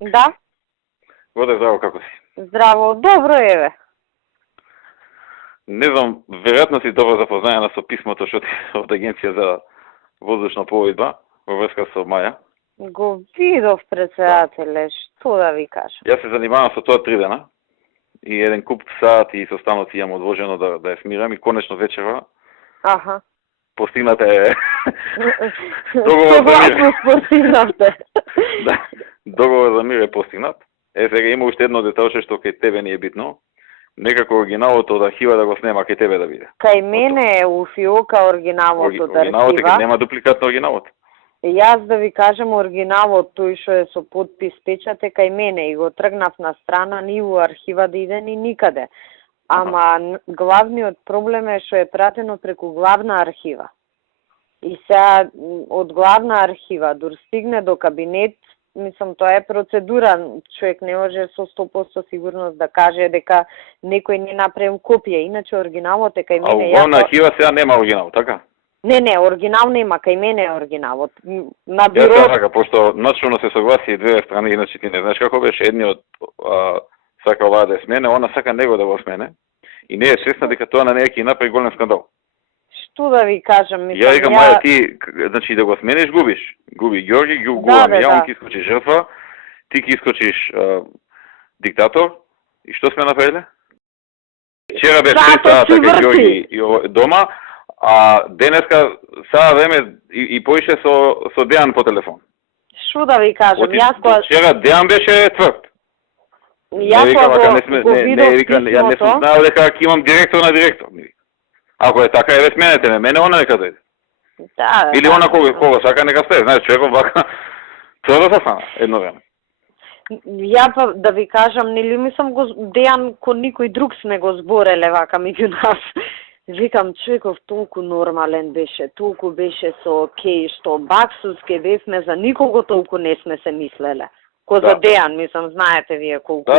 Да? Годе, здраво, како си? Здраво, добро еве. Не знам, веројатно си добро запознаена со писмото што ти од Агенција за воздушна пловидба во врска со Маја. Го видов председателе, што да ви кажам. Јас се занимавам со тоа 3 дена и еден куп сати и состаноци имам одложено да ја смирам и конечно вечерва Аха. постигната е Согласно постигнавте. Да, договор за мир е постигнат. Сега има уште едно деталче што кај тебе ни е битно. Некако оригиналот од архива да го снема кај тебе да биде. Кај мене е у фиока оригиналот од Оригиналот е архива. кај нема дупликат на оригиналот. Јас да ви кажам оригиналот тој што е со подпис печат е кај мене и го тргнав на страна ни у архива да иде ни никаде. Ама главниот проблем е што е пратено преку главна архива. И сега од главна архива дур стигне до кабинет, мислам тоа е процедура, човек не може со 100% сигурност да каже дека некој не направил копија, иначе оригиналот е кај мене. А во главна архива сега нема оригинал, така? Не, оригинал нема, кај мене е оригиналот. На Јас бюро... така, пошто начално се согласи две страни, иначе ти не знаеш како беше, едниот сака оваа да смене, она сака него да го смене и не е свесна дека тоа на неја ќе направи голем скандал. Што да ви кажам, мислам, Ја викам, Маја, ти, значи да го смениш, губиш. Губи Ѓорги, губам ја, он ќе искочи жртва, ти ќе искочиш диктатор, и што сме направиле? Вчера беше 6 сата кај Ѓорги дома, а денеска саа време и поише со Дејан по телефон. Што да ви кажам, јас кога... Вчера Дејан беше тврд. Јас кога го видов писмото... Ја не сум знаел дека ќе имам директор на директор. Ако е така, еве сменете ме, мене она нека дојде. Да, или она кога сака нека стае, знаеш, човеков вака тврдо се стана едно време. Ја па да ви кажам, нели мислам го Дејан ко никој друг сме го збореле вака меѓу нас. Викам, човеков толку нормален беше, толку беше со окей, што баксуски бевме, за никого толку не сме се мислеле. Ко за Дејан, мислам, знаете вие колку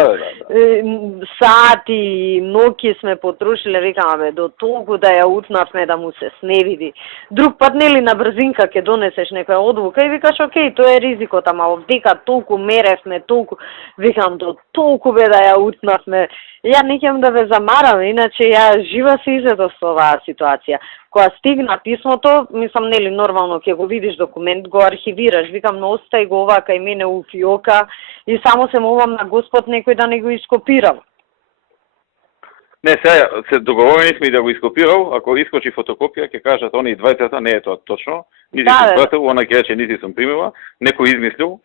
сати, ноќи сме потрошиле, викам, бе, до толку да ја утнавме да му се сневиди. Друг пат, нели, на брзинка ќе донесеш некоја одлука и викаш, окей, тоа е ризикот, ама овдека толку меревме, толку, викам, до толку бе да ја утнавме. Ја не ќе да ве замарам, иначе ја жива се изедов со оваа ситуација. Кога стигна писмото, мислам, нели, нормално ќе го видиш документ, го архивираш, викам, но остај го ова кај мене у фиока и само се молам на Господ некој да не го ископирал. Не, сега се договорени сме да го ископирал, ако искочи фотокопија, ќе кажат они двајцата, не е тоа точно, нити сум пратил, она ќе рече нити сум примила, некој измислил.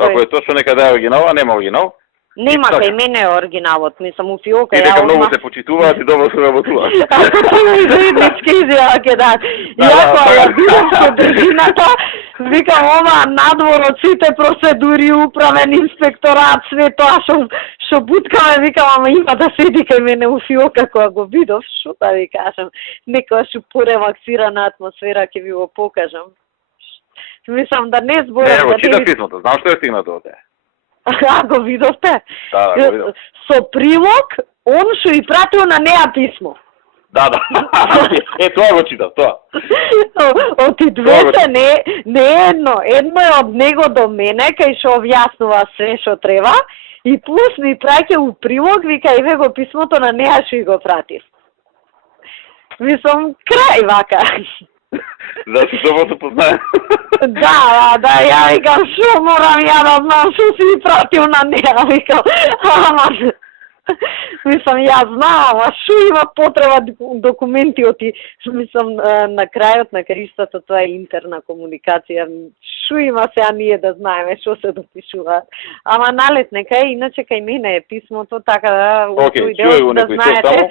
Ако е точно нека да е оригинал, а нема оригинал. Нема кај мене оригиналот, мислам у фиока. И дека многу се почитуваат и добро се работуваат. Заеднички изјава ќе дадат. Иако ја бидам со држината, викам ова надвор од сите процедури, управен инспекторат, све тоа што буткаме, викам, ама има да седи кај мене у фиока кога го видов, што да ви кажам, некоја шу порелаксирана атмосфера ќе ви го покажам. Мислам да не зборам. Не, го читав писмото, знам што е стигнато од те. А, го видовте? Да, го видов. Со прилог, он што и пратил на неа писмо. Да. Тоа го читав, тоа. Оти двете не едно. Едно е од него до мене, кај што објаснува се што треба, и плюс ми праќа у прилог, вика, еве го писмото на неа што и го пратив. Мислам, крај вака. Да се добро се познае. Да, ја викам, шо морам ја да знам шо си ми пратил на неа, викам, ама, мислам, ја знам, ама шо има потреба документи оти, мислам, на крајот на кристата, тоа е интерна комуникација, шо има сега ние да знаеме шо се допишуваат, ама налет нека е, иначе кај мене е писмото, така да, да знаете,